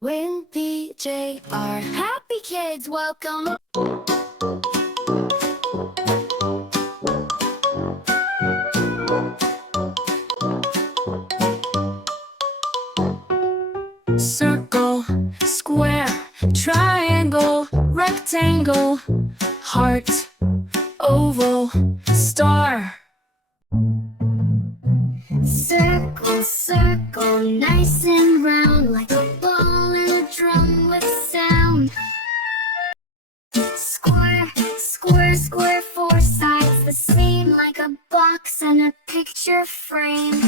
When PJ are happy kids, welcome. Circle, square, triangle, rectangle, heart, oval, star. Circle, circle, nice and round, like a ball in a drum with sound. Square, square, square, four sides, the same like a box and a picture frame.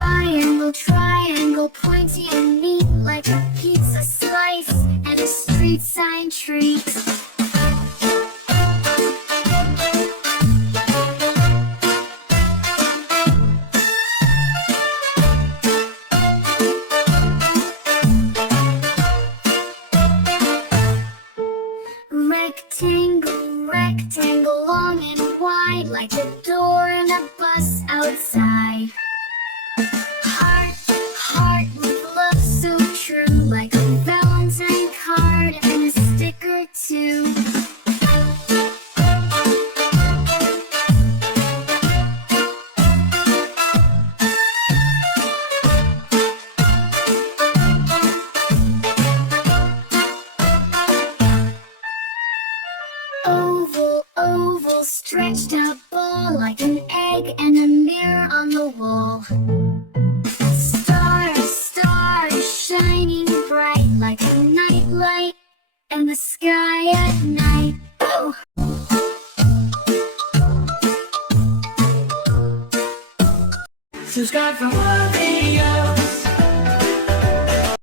Triangle, triangle, pointy and neat, like a pizza slice and a street sign treat. Rectangle, rectangle, long and wide, like a door in a bus outside. Heart, heart, with love so true, like a Valentine card and a sticker too. Oval, oval, stretched out ball, like an egg and a mirror on the wall. Star, star, shining bright, like a night light in the sky at night. Oh! Subscribe for more videos.